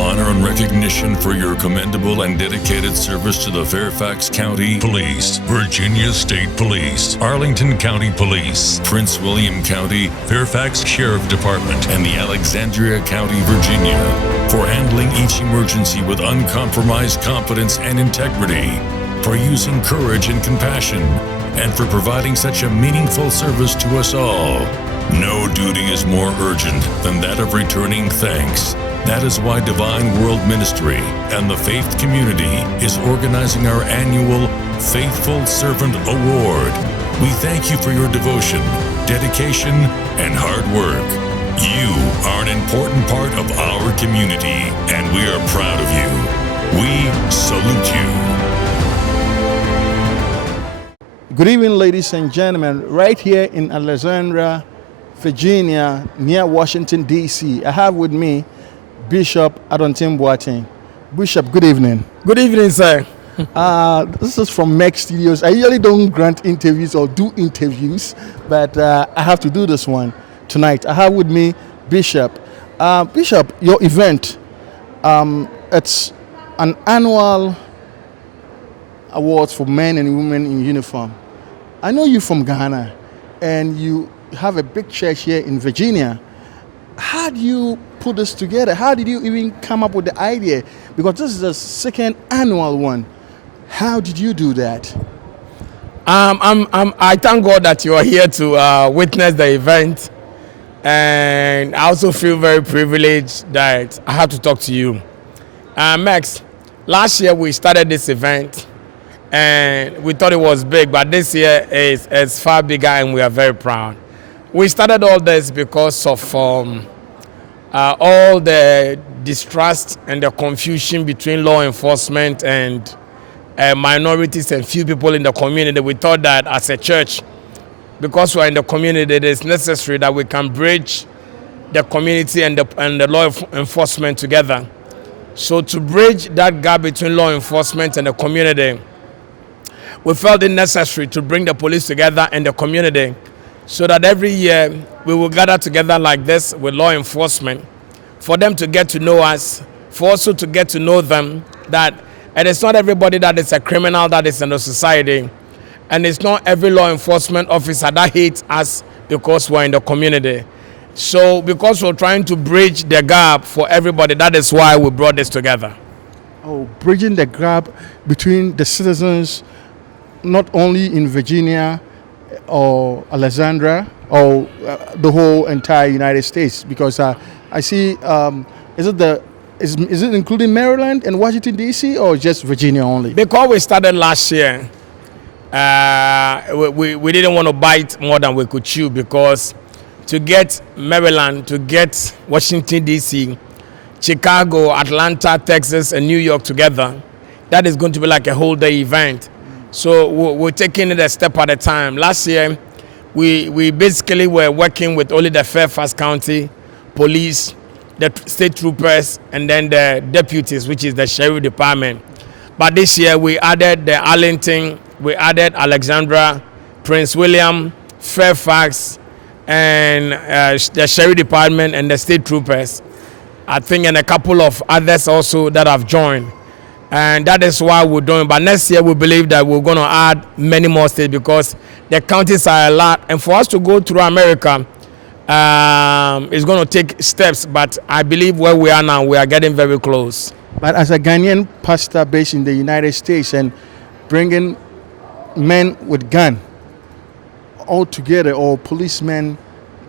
honor and recognition for your commendable and dedicated service to the Fairfax County Police, Virginia State Police, Arlington County Police, Prince William County, Fairfax Sheriff Department, and the Alexandria County, Virginia, for handling each emergency with uncompromised competence and integrity, for using courage and compassion, and for providing such a meaningful service to us all. No duty is more urgent than that of returning thanks. That is why Divine World Ministry and the Faith Community is organizing our annual Faithful Servant Award. We thank you for your devotion, dedication, and hard work. You are an important part of our community, and we are proud of you. We salute you. Good evening, ladies and gentlemen. Right here in Alexandria, Virginia, near Washington, D.C., I have with me Bishop Adontim Boateng. Bishop, good evening. Good evening, sir. This is from MEC Studios. I usually don't grant interviews or do interviews, but I have to do this one tonight. I have with me Bishop. Bishop, your event, it's an annual awards for men and women in uniform. I know you're from Ghana, and you have a big church here in Virginia. How do you put this together? How did you even come up with the idea? Because this is the second annual one. How did you do that? I thank God that you are here to witness the event, and I also feel very privileged that I have to talk to you. Max, last year we started this event, and we thought it was big, but this year is far bigger, and we are very proud. We started all this because of all the distrust and the confusion between law enforcement and minorities and few people in the community. We thought that as a church, because we're in the community, it is necessary that we can bridge the community and the law enforcement together. So to bridge that gap between law enforcement and the community, we felt it necessary to bring the police together and the community, so that every year we will gather together like this with law enforcement, for them to get to know us, for also to get to know them, that it is not everybody that is a criminal that is in the society, and it's not every law enforcement officer that hates us because we're in the community. So because we're trying to bridge the gap for everybody, that is why we brought this together. Oh, bridging the gap between the citizens, not only in Virginia or Alexandria or the whole entire United States, because I see, is it including Maryland and Washington, D.C., or just Virginia only? Because we started last year, we didn't want to bite more than we could chew, because to get Maryland, to get Washington, D.C., Chicago, Atlanta, Texas, and New York together, that is going to be like a whole day event. So we're taking it a step at a time. Last year, we basically were working with only the Fairfax County Police, the state troopers, and then the deputies, which is the Sheriff Department. But this year, we added the Arlington, we added Alexandria, Prince William, Fairfax, and the Sheriff Department and the state troopers. I think, and a couple of others also that have joined. And that is why we're doing. But next year, we believe that we're going to add many more states, because the counties are a lot. And for us to go through America, it's going to take steps. But I believe where we are now, we are getting very close. But as a Ghanaian pastor based in the United States and bringing men with gun all together, or policemen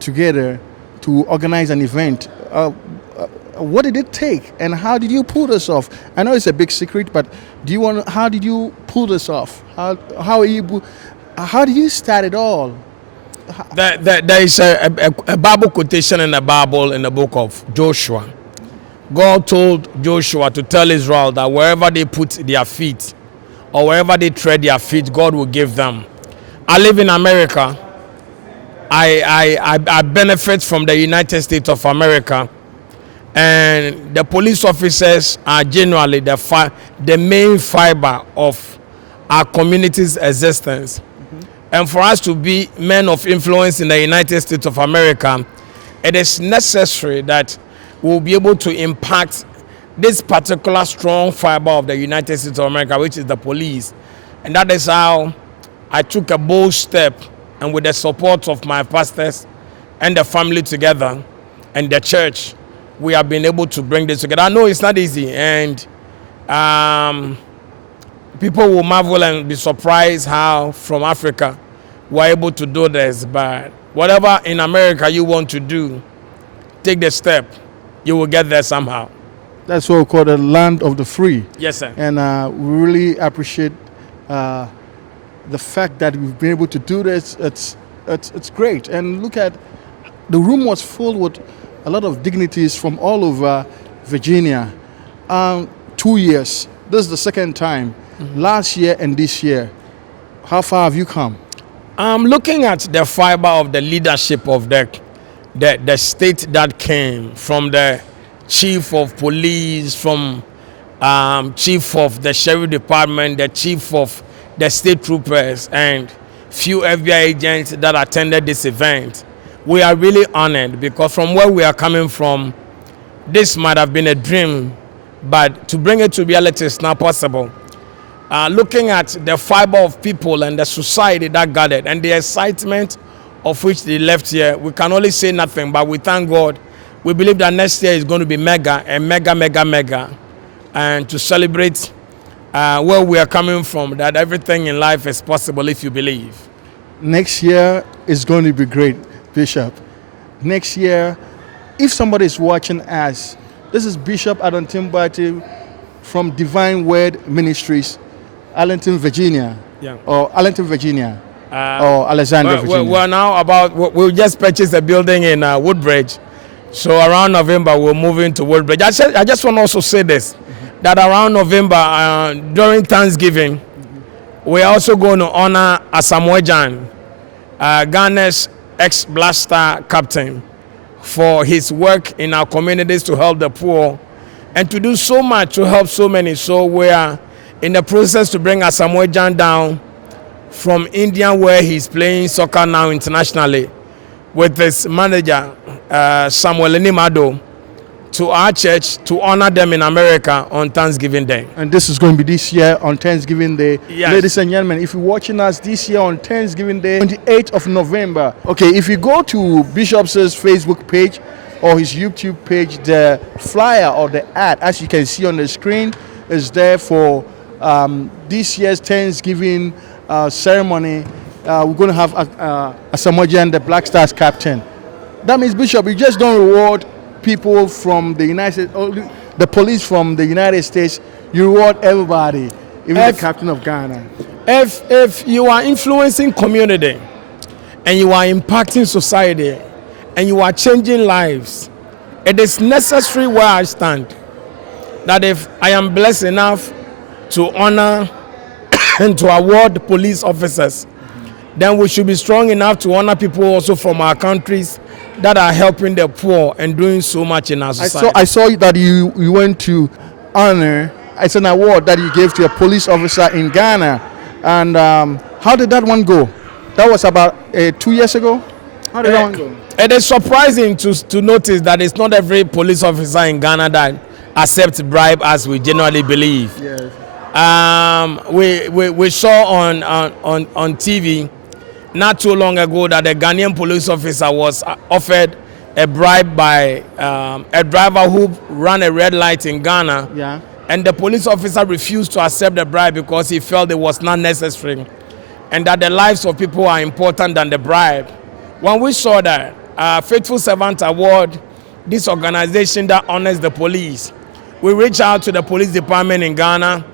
together to organize an event, what did it take, and how did you pull this off? I know it's a big secret, but how did you pull this off? How did you start it all? There is a Bible quotation in the Bible, in the book of Joshua. God told Joshua to tell Israel that wherever they put their feet, or wherever they tread their feet, God will give them. I live in America. I benefit from the United States of America. And the police officers are generally the main fiber of our community's existence. Mm-hmm. And for us to be men of influence in the United States of America, it is necessary that we'll be able to impact this particular strong fiber of the United States of America, which is the police. And that is how I took a bold step, and with the support of my pastors and the family together and the church, we have been able to bring this together. I know it's not easy, and people will marvel and be surprised how from Africa we're able to do this. But whatever in America you want to do, take the step, you will get there somehow. That's what we call the land of the free. Yes, sir. And we really appreciate the fact that we've been able to do this. It's great. And look at, the room was full with a lot of dignitaries from all over Virginia. 2 years. This is the second time. Last year and this year. How far have you come? Looking at the fiber of the leadership of the state that came from the chief of police, from chief of the sheriff department, the chief of the state troopers, and few FBI agents that attended this event. We are really honored, because from where we are coming from, this might have been a dream, but to bring it to reality is not possible. Looking at the fiber of people and the society that gathered and the excitement of which they left here, we can only say nothing, but we thank God. We believe that next year is going to be mega, and mega, and to celebrate where we are coming from, that everything in life is possible if you believe. Next year is going to be great, Bishop. Next year, if somebody is watching us, this is Bishop Adontim Boateng from Divine Word Ministries, Arlington, Virginia. Yeah. Or Arlington, Virginia. Or Alexandria, Virginia. We're now we just purchased a building in Woodbridge. So around November, we're moving to Woodbridge. I just want to also say this, that around November, during Thanksgiving, we're also going to honor Asamoah Gyan, Ghana's ex-Black Star captain, for his work in our communities to help the poor and to do so much to help so many. So we are in the process to bring Asamoah Gyan down from India, where he's playing soccer now internationally, with his manager, Samuel Enimado, to our church to honor them in America on Thanksgiving Day. And this is going to be this year on Thanksgiving Day. Yes. Ladies and gentlemen, if you're watching us this year on Thanksgiving Day, 28th of November. Okay, if you go to Bishop's Facebook page or his YouTube page, the flyer or the ad, as you can see on the screen, is there for this year's Thanksgiving ceremony. We're going to have Asamoah Gyan, the Black Stars captain. That means, Bishop, you just don't reward people from the United States, the police from the United States. You reward everybody, even the captain of Ghana. If you are influencing community and you are impacting society and you are changing lives, it is necessary where I stand that if I am blessed enough to honor and to award police officers, then we should be strong enough to honor people also from our countries that are helping the poor and doing so much in our society. I saw that you went to honor, it's an award that you gave to a police officer in Ghana. And how did that one go? That was about 2 years ago? How did that one go? It is surprising to notice that it's not every police officer in Ghana that accepts bribe as we generally believe. Yes. We saw on TV not too long ago that a Ghanaian police officer was offered a bribe by a driver who ran a red light in Ghana. Yeah. And the police officer refused to accept the bribe because he felt it was not necessary and that the lives of people are important than the bribe. When we saw that, Faithful Servant Award, this organization that honors the police, we reached out to the police department in Ghana.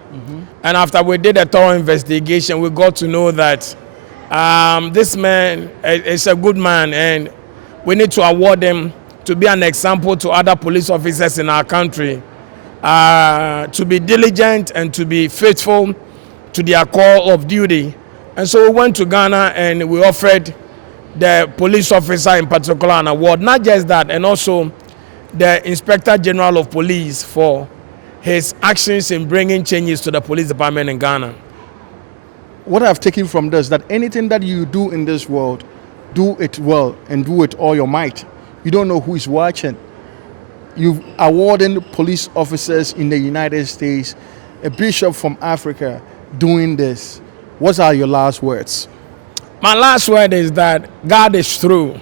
And after we did a thorough investigation, we got to know that this man is a good man, and we need to award him to be an example to other police officers in our country, to be diligent and to be faithful to their call of duty. And so we went to Ghana and we offered the police officer in particular an award. Not just that, and also the Inspector General of Police for his actions in bringing changes to the police department in Ghana. What I've taken from this, that anything that you do in this world, do it well and do it all your might. You don't know who is watching. you've awarding police officers in the United States, a bishop from Africa doing this. What are your last words? My last word is that God is true.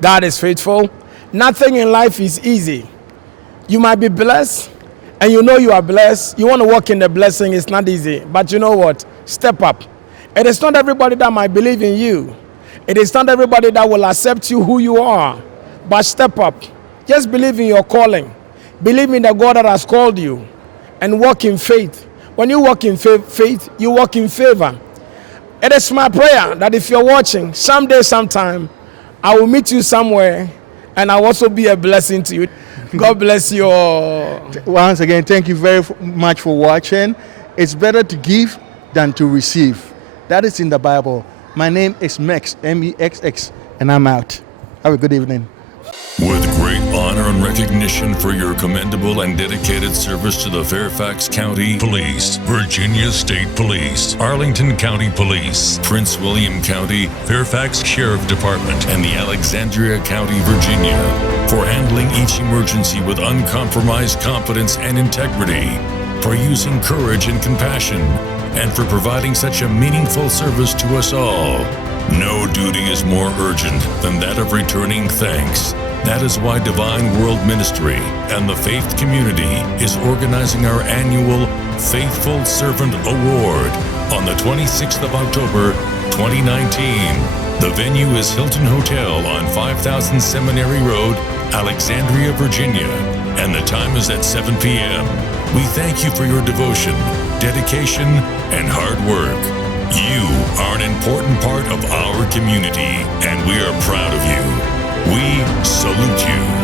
God is faithful. Nothing in life is easy. You might be blessed, and you know you are blessed. You want to walk in the blessing, it's not easy. But you know what? Step up. It is not everybody that might believe in you. It is not everybody that will accept you who you are. But step up. Just believe in your calling. Believe in the God that has called you. And walk in faith. When you walk in faith, you walk in favor. It is my prayer that if you're watching, someday, sometime, I will meet you somewhere and I'll also be a blessing to you. God bless you all. Once again, thank you very much for watching. It's better to give than to receive. That is in the Bible. My name is Mex, M-E-X-X, and I'm out. Have a good evening. With great honor and recognition for your commendable and dedicated service to the Fairfax County Police, Virginia State Police, Arlington County Police, Prince William County, Fairfax Sheriff Department, and the Alexandria County, Virginia, for handling each emergency with uncompromised competence and integrity, for using courage and compassion, and for providing such a meaningful service to us all. No duty is more urgent than that of returning thanks. That is why Divine World Ministry and the Faith Community is organizing our annual Faithful Servant Award on the 26th of October, 2019. The venue is Hilton Hotel on 5000 Seminary Road, Alexandria, Virginia, and the time is at 7 p.m. We thank you for your devotion, dedication, and hard work. You are an important part of our community, and we are proud of you. We salute you.